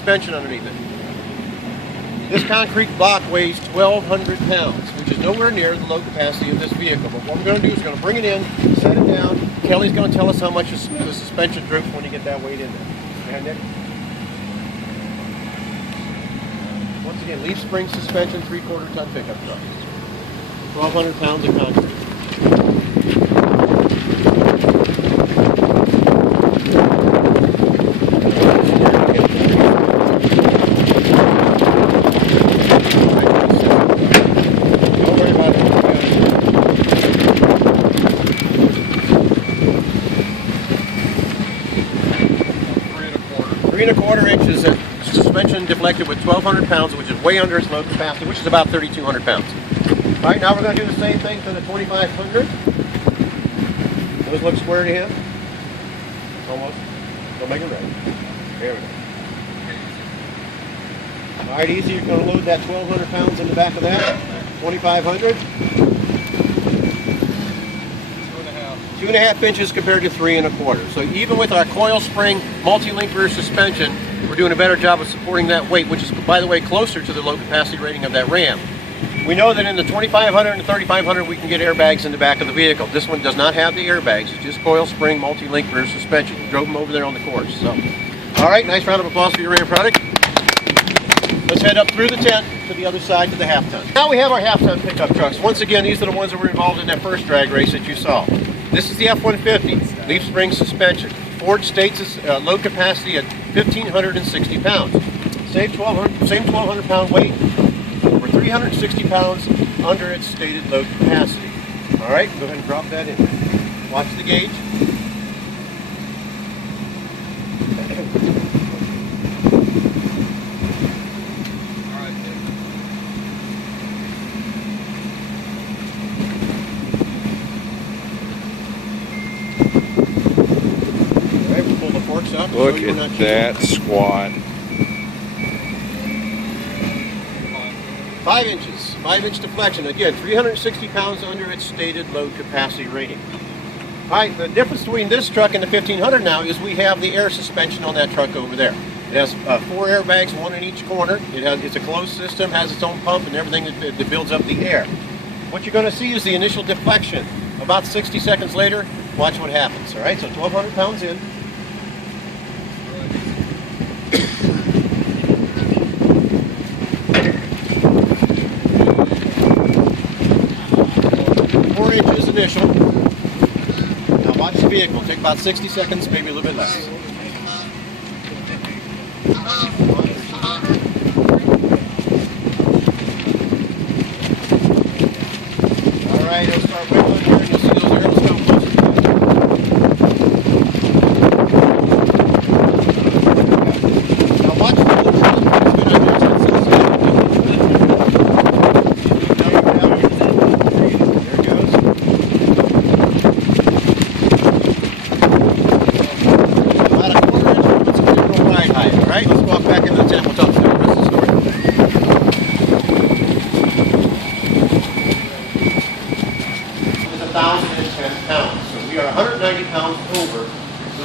suspension underneath it. This concrete block weighs 1,200 pounds, which is nowhere near the load capacity of this vehicle. But what we're going to do is we're going to bring it in, set it down. Kelly's going to tell us how much the suspension drifts when you get that weight in there. And then, once again, leaf spring suspension, 3/4 ton pickup truck. 1,200 pounds of concrete. Three and a quarter inches of suspension deflected with 1,200 pounds, which is way under its load capacity, which is about 3,200 pounds. All right, now we're going to do the same thing to the 2,500. Those look square to him. Almost. Don't make it red. There we go. All right, easy. You're going to load that 1,200 pounds in the back of that. 2,500. 2.5 inches compared to 3 1/4. So even with our coil spring multi-link rear suspension, we're doing a better job of supporting that weight, which is, by the way, closer to the load capacity rating of that Ram. We know that in the 2,500 and the 3,500 we can get airbags in the back of the vehicle. This one does not have the airbags. It's just coil spring multi-link rear suspension. We drove them over there on the course. So, all right, nice round of applause for your Ram product. Let's head up through the tent to the other side to the half-ton. Now we have our half-ton pickup trucks. Once again, these are the ones that were involved in that first drag race that you saw. This is the F-150, leaf spring suspension. Ford states its load capacity at 1,560 pounds. Same 1,200 pound weight, over 360 pounds under its stated load capacity. All right, go ahead and drop that in. Watch the gauge. Look at that squat. 5 inches, 5-inch deflection. Again, 360 pounds under its stated load capacity rating. All right, the difference between this truck and the 1500 now is we have the air suspension on that truck over there. It has 4 airbags, 1 in each corner. It's a closed system, has its own pump and everything that builds up the air. What you're going to see is the initial deflection. About 60 seconds later, watch what happens. All right, so 1,200 pounds in. Initial. Now watch the vehicle. Take about 60 seconds, maybe a little bit less. All right, it'll start wiggling here, and you'll see those arrows come closer. Now watch the little truck.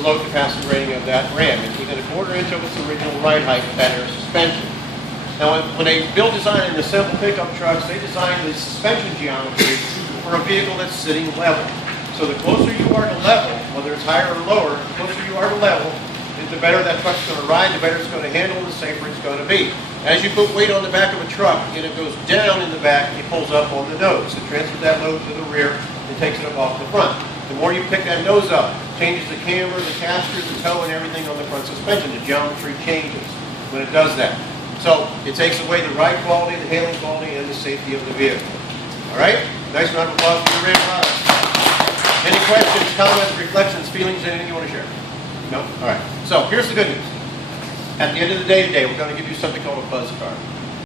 Load capacity rating of that Ram. It's within 1/4 inch of its original ride height with that air suspension. Now, when they build, design, and assemble pickup trucks, they design the suspension geometry for a vehicle that's sitting level. So the closer you are to level, whether it's higher or lower, the closer you are to level, the better that truck's going to ride, the better it's going to handle, the safer it's going to be. As you put weight on the back of a truck and it goes down in the back, it pulls up on the nose. It transfers that load to the rear and takes it up off the front. The more you pick that nose up, changes the camber, the casters, the toe, and everything on the front suspension. The geometry changes when it does that. So it takes away the ride quality, the handling quality, and the safety of the vehicle. All right? Nice round of applause for your Ram products. Any questions, comments, reflections, feelings, anything you want to share? No? All right. So here's the good news. At the end of the day today, we're going to give you something called a buzz card.